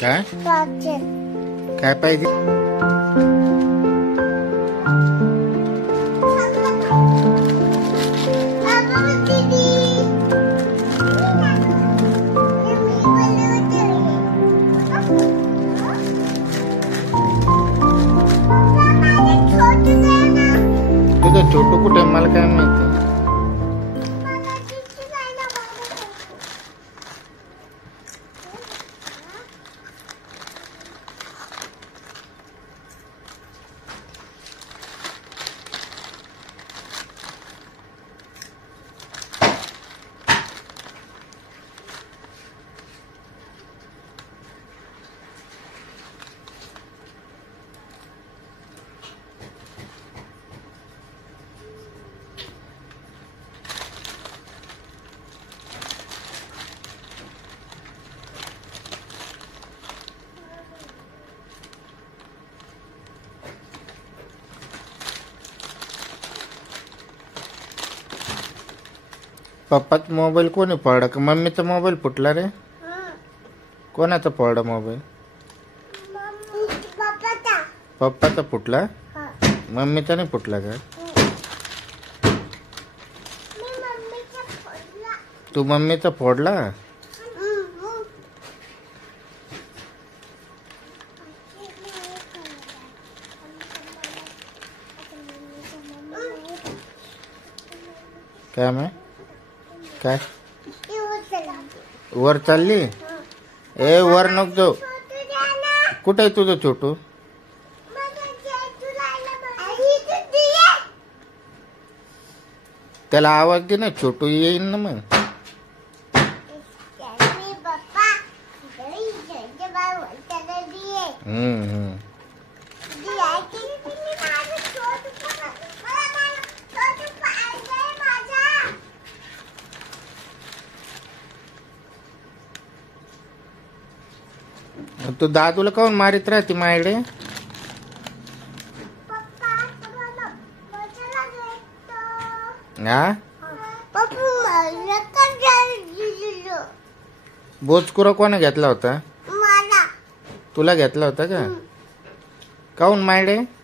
काय काय पाहिजे? तुझं छोटू कुठे मला काय माहिती? पप्पाचा मोबाईल कोणी फोडला का? मम्मीचा मोबाईल फुटला रे? कोणाचा फोडला मोबाईल? पप्पाचा फुटला? मम्मीचा नाही फुटला का? तू मम्मीचा फोडला? काय मैं काय वर चालली? ए वर नको जाऊ. कुठे आहे तुझं छोटू? त्याला आवाज दे ना, छोटू येईन ना मग. तू दादूला काऊन मारित राहते माझ्याकडे? हा बोचकुरा कोणा घेतला होता? तुला घेतला होता का? काऊन माझ्याकडे?